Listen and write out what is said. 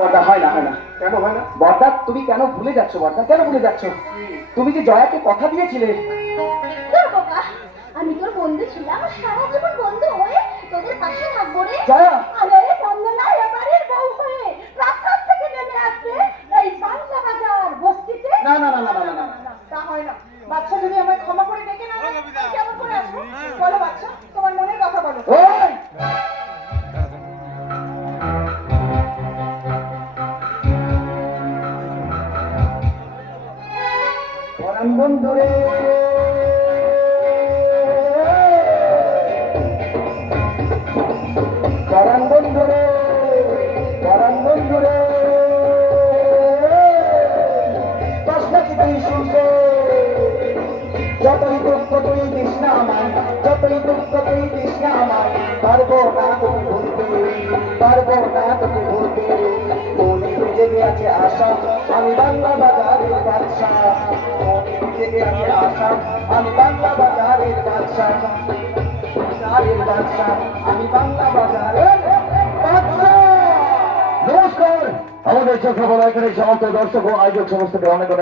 বর্দা হয় না, হয় না। কেন হয় না? বর্দা তুমি কেন ভুলে যাচ্ছ? বর্দা কেন ভুলে যাচ্ছ? তুমি যে জয়াকে কথা দিয়েছিলে। তোর বাবা, আমি তোর বন্ধু ছিলাম, সারা জীবন বন্ধু হয়ে তোদের পাশে থাকবো রে। জয়া! আরে বন্দনা এবারের বউ হয়ে রাস্তা থেকে নেমে আসছে এই বাংলা বাজার বস্তিতে। না না না না না না না। তা হয় না। বাচ্চা যদি আমায় ক্ষমা করে ডেকে না নেয়, আমি কেমন করে আসবো? বলো বাচ্চা, তোমার মনের কথা বলো। ওই! পরাণ বন্ধুরে, পরাণ বন্ধুরে, পরাণ বন্ধুরে, কষ্টাকে তুই শুনবে, যতই দুঃখ তুই দিস না আমায়, যতই দুঃখ তুই দিস না আমায়, পারবো না তোকে ভুলতে, পারবো না তোকে ভুলতে। মনে জেগে আছে আশা, আমি বাংলা বাজারের বাদশা, মনে জেগে আছে আশা, আমি বাংলা বাজারের বাদশা, বাজারের বাদশা, আমি বাংলা বাজারের বাদশা। নমস্কার, আমাদের চোখে বলা এখানে সমস্ত দর্শক ও আয়োজক সমস্তকে অনেক অনেক